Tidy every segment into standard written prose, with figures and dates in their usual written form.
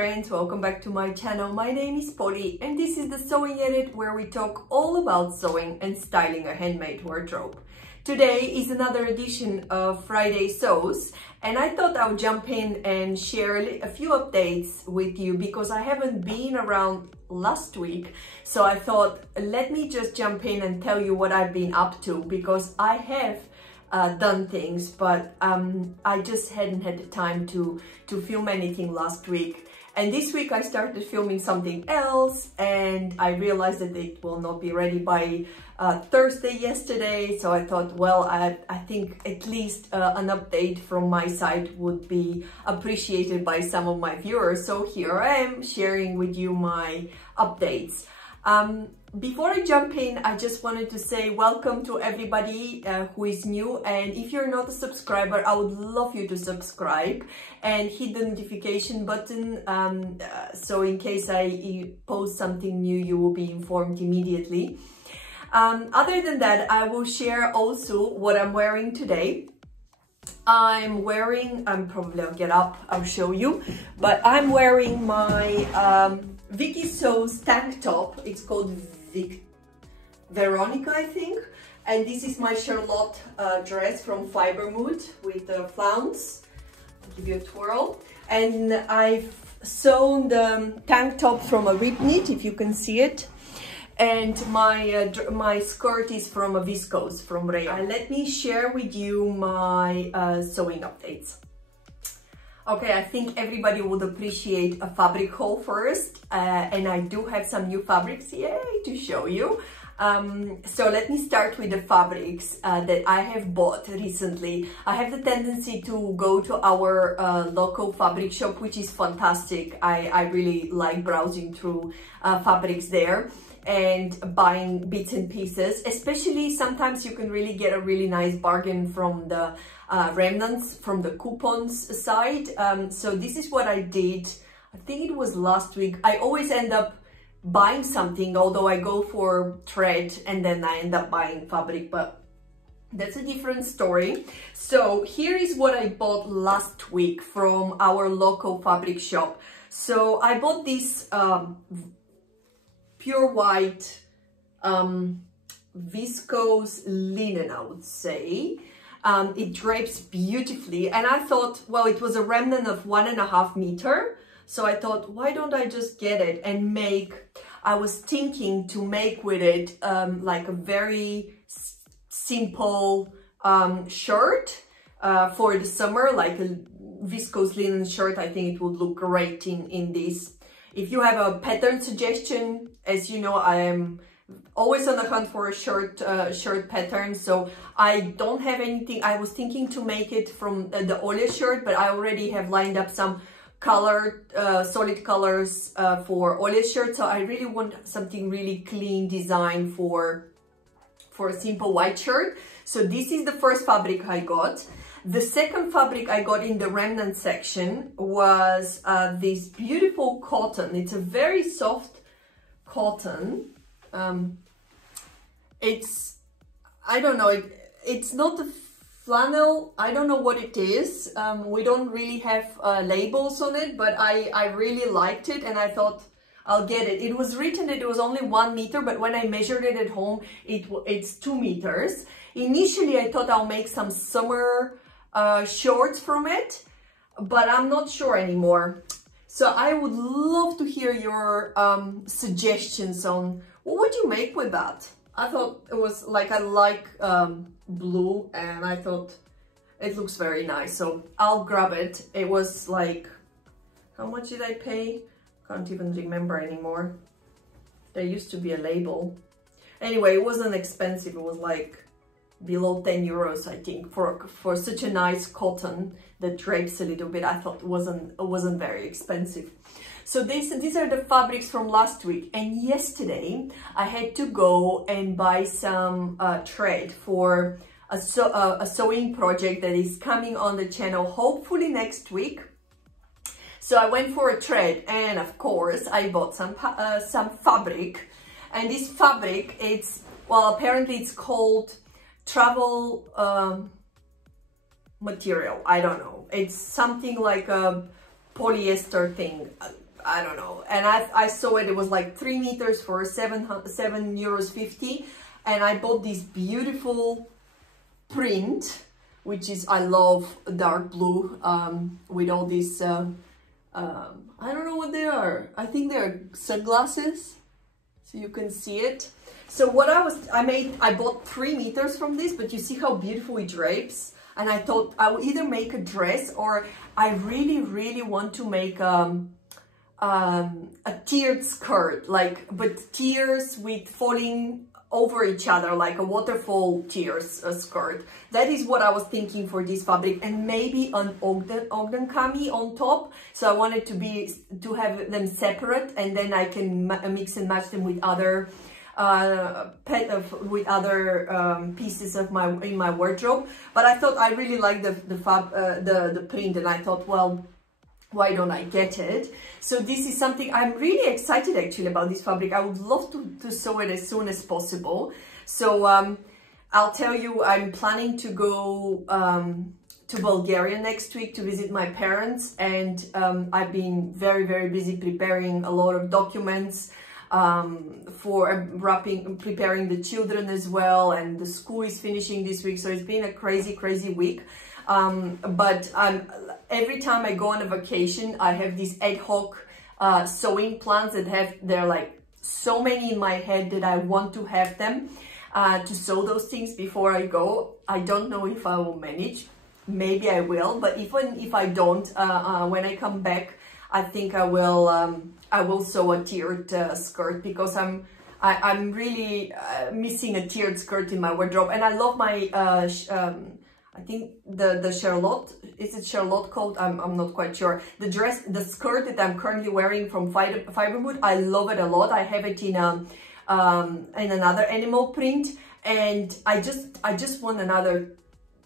friends, welcome back to my channel. My name is Polly and this is the Sewing Edit, where we talk all about sewing and styling a handmade wardrobe. Today is another edition of Friday Sews, and I thought I would jump in and share a few updates with you because I haven't been around last week. So I thought, let me just jump in and tell you what I've been up to, because I have done things, but I just hadn't had the time to film anything last week. And this week I started filming something else and I realized that it will not be ready by Thursday yesterday. So I thought, well, I think at least an update from my side would be appreciated by some of my viewers. So here I am sharing with you my updates. Before I jump in, I just wanted to say welcome to everybody who is new, and if you're not a subscriber, I would love you to subscribe and hit the notification button, so in case I post something new, you will be informed immediately. Other than that, I will share also what I'm wearing today. I'm probably I'll get up, I'll show you, but I'm wearing my Vicky Sews tank top. It's called Veronica, I think, and this is my Charlotte dress from Fiber Mood with the flounce. I'll give you a twirl, and I've sewn the tank top from a rib knit, if you can see it, and my skirt is from a viscose from Rayon. Let me share with you my sewing updates. Okay, I think everybody would appreciate a fabric haul first, and I do have some new fabrics, yay, to show you. So let me start with the fabrics that I have bought recently. I have the tendency to go to our local fabric shop, which is fantastic. I really like browsing through fabrics there and buying bits and pieces. Especially sometimes you can really get a really nice bargain from the remnants, from the coupons side. So this is what I did. I think it was last week. I always end up buying something, although I go for thread and then I end up buying fabric, but that's a different story. So here is what I bought last week from our local fabric shop. So I bought this pure white viscose linen, I would say. It drapes beautifully, and I thought, well, it was a remnant of 1.5 meters. So I thought, why don't I just get it and make, I was thinking to make with it like a very simple shirt for the summer, like a viscose linen shirt. I think it would look great in this. If you have a pattern suggestion, as you know, I am always on the hunt for a shirt pattern, so I don't have anything. I was thinking to make it from the Olya shirt, but I already have lined up some colored solid colors for Olya shirt, so I really want something really clean design for a simple white shirt. So this is the first fabric I got. The second fabric I got in the remnant section was this beautiful cotton. It's a very soft cotton. It's, I don't know, it's not a flannel, I don't know what it is. We don't really have labels on it, but I really liked it and I thought I'll get it. It was written that it was only 1 meter, but when I measured it at home, it's 2 meters. Initially, I thought I'll make some summer shorts from it, but I'm not sure anymore. So I would love to hear your suggestions on what would you make with that. I thought it was like, I like blue, and I thought it looks very nice, so I'll grab it. It was like, how much did I pay? Can't even remember anymore. There used to be a label. Anyway, it wasn't expensive. It was like below 10 euros, I think, for such a nice cotton that drapes a little bit. I thought it wasn't very expensive. So these are the fabrics from last week, and yesterday I had to go and buy some thread for a sewing project that is coming on the channel hopefully next week. So I went for a thread, and of course I bought some fabric, and this fabric, it's, well, apparently it's called travel material. I don't know, it's something like a polyester thing. I don't know. And I saw it was like 3 meters for €7.50, and I bought this beautiful print, which is, I love dark blue, with all these I don't know what they are. I think they're sunglasses, so you can see it. So what I bought 3 meters from this, but you see how beautiful it drapes. And I thought I would either make a dress, or I really want to make a tiered skirt, like, but tiers with falling over each other, like a waterfall tiers skirt. That is what I was thinking for this fabric, and maybe an Ogden cami on top. So I wanted to have them separate, and then I can mix and match them with other pieces of in my wardrobe. But I thought I really liked the print, and I thought, well, why don't I get it? So this is something I'm really excited actually about, this fabric. I would love to sew it as soon as possible. So I'll tell you, I'm planning to go to Bulgaria next week to visit my parents, and I've been very busy preparing a lot of documents for preparing the children as well, and the school is finishing this week, so it's been a crazy week. But every time I go on a vacation, I have these ad hoc sewing plans that they're like so many in my head that I want to have them to sew those things before I go. I don't know if I will manage. Maybe I will, but even if I don't, when I come back, I think I will sew a tiered skirt, because I'm really missing a tiered skirt in my wardrobe. And I love my I think the Charlotte, is it Charlotte coat? I'm not quite sure. The skirt that I'm currently wearing from Fiberwood, I love it a lot. I have it in another animal print, and I just want another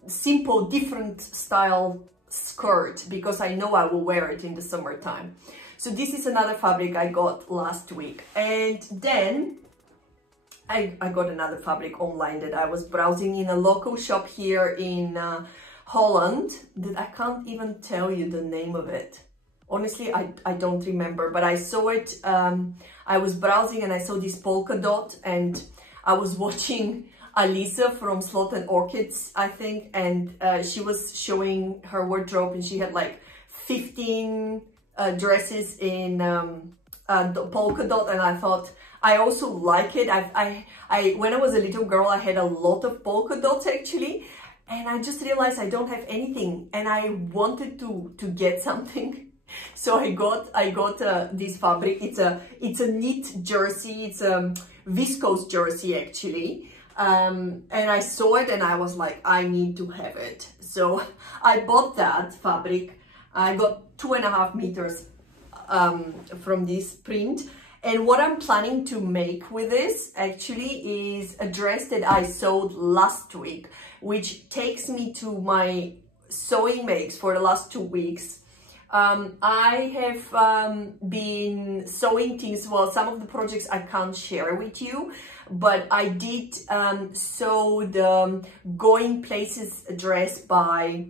simple, different style skirt, because I know I will wear it in the summertime. So this is another fabric I got last week. And then I got another fabric online that I was browsing in a local shop here in Holland, that I can't even tell you the name of it. Honestly, I don't remember, but I saw it. I was browsing and I saw this polka dot, and I was watching Alisa from Sloth and Orchids, I think, and she was showing her wardrobe, and she had like 15 dresses in polka dot, and I thought I also like it. When I was a little girl, I had a lot of polka dots actually, and I just realized I don't have anything, and I wanted to get something. So I got this fabric. It's a knit jersey. It's a viscose jersey actually. And I saw it and I was like, I need to have it. So I bought that fabric. I got 2.5 meters from this print. And what I'm planning to make with this actually is a dress that I sewed last week, which takes me to my sewing makes for the last 2 weeks. I have been sewing things. Well, some of the projects I can't share with you, but I did sew the Going Places dress by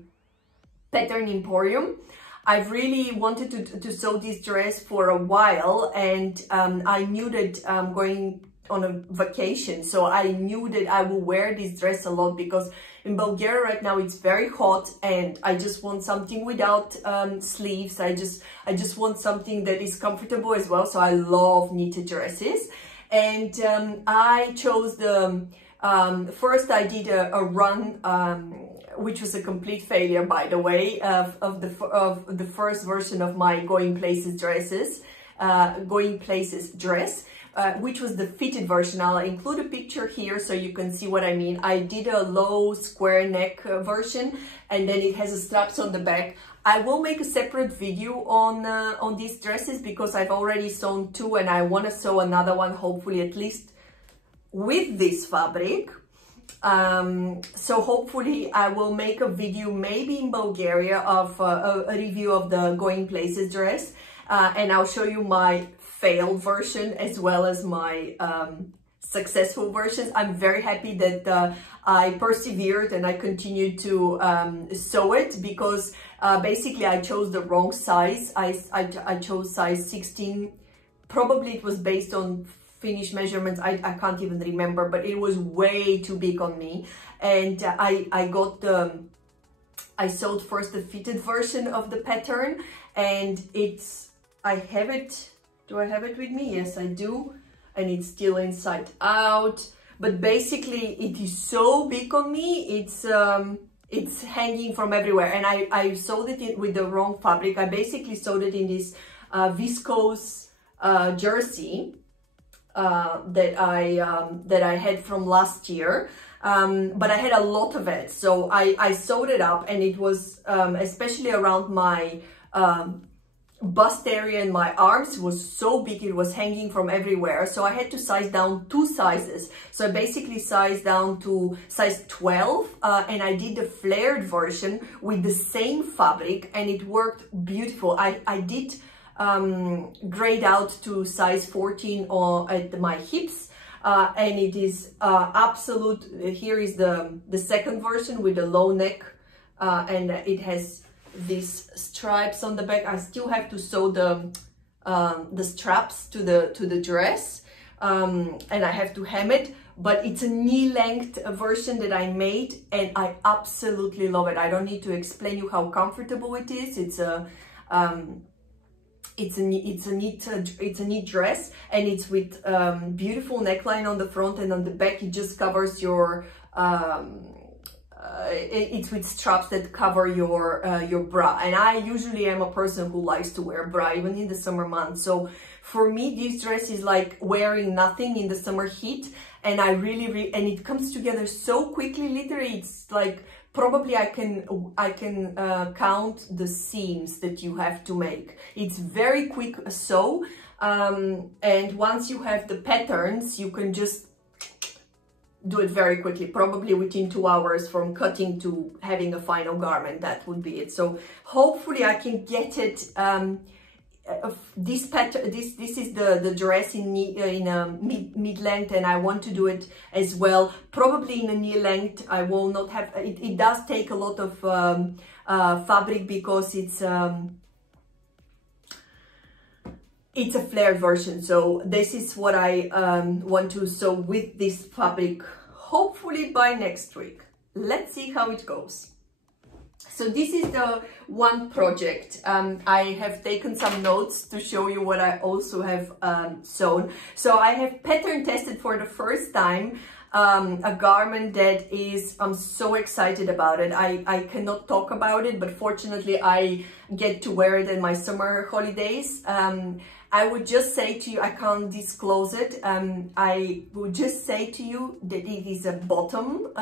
Pattern Emporium. I've really wanted to sew this dress for a while, and I knew that I'm going on a vacation, so I knew that I will wear this dress a lot, because in Bulgaria right now it's very hot, and I just want something without sleeves. I just want something that is comfortable as well. So I love knitted dresses, and I chose the first I did a run, which was a complete failure, by the way, of the first version of my Going Places dress, which was the fitted version. I'll include a picture here so you can see what I mean. I did a low square neck version, and then it has a straps on the back. I will make a separate video on these dresses, because I've already sewn 2 and I want to sew another one, hopefully at least with this fabric. So hopefully I will make a video maybe in Bulgaria of a review of the Going Places dress, and I'll show you my failed version as well as my successful versions. I'm very happy that I persevered and I continued to sew it, because basically I chose the wrong size. I chose size 16. Probably it was based on finished measurements. I can't even remember, but it was way too big on me. And I sewed first the fitted version of the pattern, and I have it. Do I have it with me? Yes, I do. And it's still inside out. But basically it is so big on me. It's hanging from everywhere. And I sewed it with the wrong fabric. I basically sewed it in this viscose jersey that I had from last year. But I had a lot of it, so I sewed it up, and it was especially around my bust area and my arms was so big, it was hanging from everywhere. So I had to size down 2 sizes. So I basically sized down to size 12, and I did the flared version with the same fabric, and it worked beautiful. I did grade out to size 14 at my hips. And it is absolute. Here is the second version with the low neck, and it has these stripes on the back. I still have to sew the straps to the dress, and I have to hem it. But it's a knee length version that I made, and I absolutely love it. I don't need to explain you how comfortable it is. It's a neat dress, and it's with beautiful neckline on the front, and on the back it just covers your it's with straps that cover your bra. And I usually am a person who likes to wear bra even in the summer months, so for me this dress is like wearing nothing in the summer heat. And I really and it comes together so quickly. Literally, it's like probably I can count the seams that you have to make. It's very quick sew, and once you have the patterns, you can just do it very quickly, probably within 2 hours from cutting to having a final garment. That would be it. So hopefully I can get it. This pattern, this is the dress in mid length, and I want to do it as well, probably in a knee length. I will not have it. It does take a lot of fabric, because it's a flared version. So this is what I want to sew with this fabric, hopefully by next week. Let's see how it goes. So this is the one project. I have taken some notes to show you what I also have sewn. So I have pattern tested for the first time a garment that is, I'm so excited about it. I cannot talk about it, but fortunately I get to wear it in my summer holidays. I would just say to you, I can't disclose it. I would just say to you that it is a bottom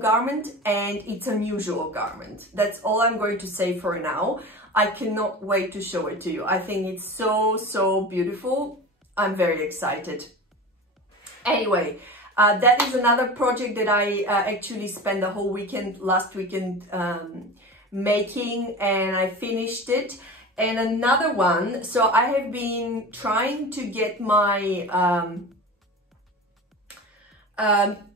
garment, and it's an unusual garment. That's all I'm going to say for now. I cannot wait to show it to you. I think it's so beautiful. I'm very excited. Anyway, that is another project that I actually spent the whole weekend, last weekend, making, and I finished it. And another one, so I have been trying to get my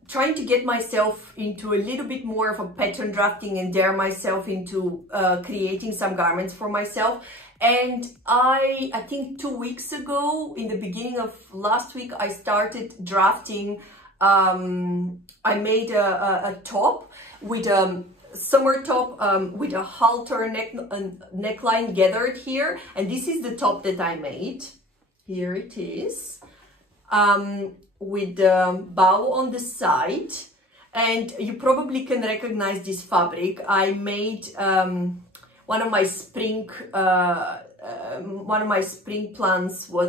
trying to get myself into a little bit more of a pattern drafting and dare myself into creating some garments for myself. And I think 2 weeks ago, in the beginning of last week, I started drafting. I made a top with a summer top with a halter neckline gathered here, and this is the top that I made. Here it is. With the bow on the side, and you probably can recognize this fabric. I made one of my spring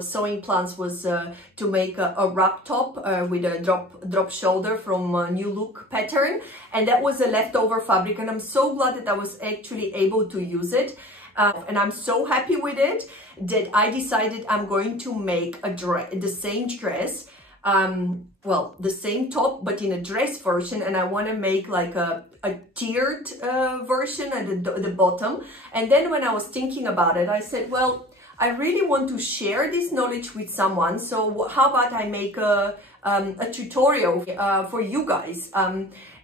sewing plans was to make a wrap top with a drop shoulder from New Look pattern, and that was a leftover fabric, and I'm so glad that I was actually able to use it. And I'm so happy with it that I decided I'm going to make the same dress, well, the same top, but in a dress version, and I want to make like a tiered version at the bottom. And then when I was thinking about it, I said, well, I really want to share this knowledge with someone. So how about I make a tutorial for you guys?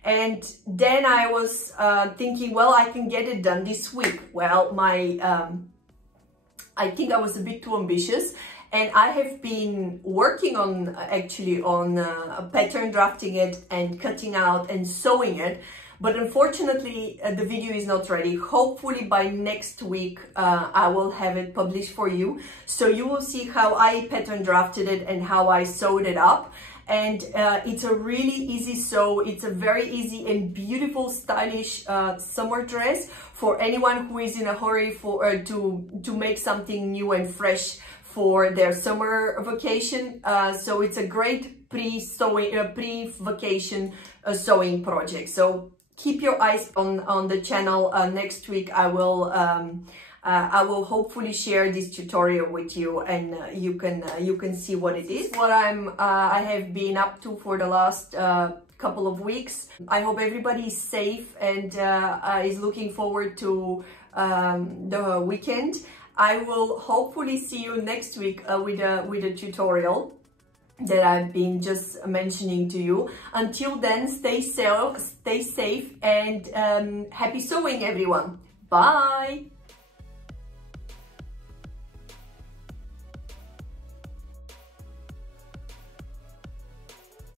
And then I was thinking, well, I can get it done this week. Well, I think I was a bit too ambitious, and I have been working on pattern drafting it and cutting out and sewing it. But unfortunately, the video is not ready. Hopefully by next week, I will have it published for you. So you will see how I pattern drafted it and how I sewed it up. And it's a really easy sew. It's a very easy and beautiful, stylish summer dress for anyone who is in a hurry for to make something new and fresh for their summer vacation. So it's a great pre-vacation sewing project. So keep your eyes on the channel. Next week I will hopefully share this tutorial with you, and you can see what it is, what I have been up to for the last couple of weeks. I hope everybody is safe and is looking forward to the weekend. I will hopefully see you next week with a tutorial that I've been just mentioning to you. Until then, stay safe, and happy sewing, everyone. Bye.